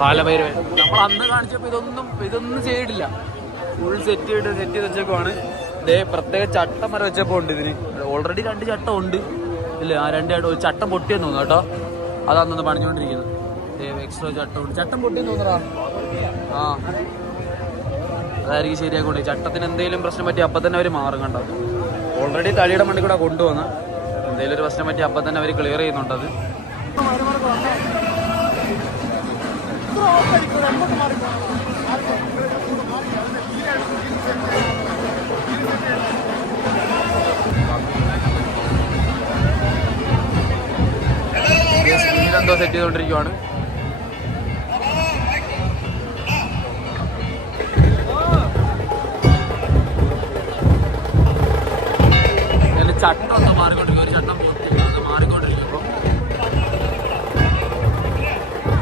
കാലഭൈരവൻ നമ്മൾ അന്ന് കാണിച്ചപ്പോൾ ഇതൊന്നും ചെയ്തിട്ടില്ല. ഫുൾ സെറ്റ് ചെയ്ത് വെച്ചേക്കുവാണ്. ഇതേ പ്രത്യേക ചട്ടം വരെ വെച്ചപ്പോൾ ഉണ്ട് ഇതിന്. ഓൾറെഡി 2 ചട്ടം ഉണ്ട് ഇല്ലേ? ആ 2 ഒരു ചട്ടം പൊട്ടിയെന്ന് തോന്നുന്നു കേട്ടോ. അതാണെന്ന് പണിഞ്ഞുകൊണ്ടിരിക്കുന്നത്. എക്സ്ട്രാ ചട്ടം ഉണ്ട്. ചട്ടം പൊട്ടിയെന്ന് തോന്നറാ. ആ അതായിരിക്കും ശരിയാക്കൊണ്ട്. ചട്ടത്തിന് എന്തെങ്കിലും പ്രശ്നം പറ്റി അപ്പം തന്നെ അവർ മാറും കണ്ടോ. ഓൾറെഡി തടിയുടെ മണ്ടി കൂടെ കൊണ്ടുവന്ന് എന്തെങ്കിലും ഒരു പ്രശ്നം പറ്റി അപ്പം തന്നെ അവർ ക്ലിയർ ചെയ്യുന്നുണ്ടത്. എന്തോ സെറ്റ് ചെയ്തുകൊണ്ടിരിക്കുവാണ്. ചട്ടം മാറിക്കൊണ്ട്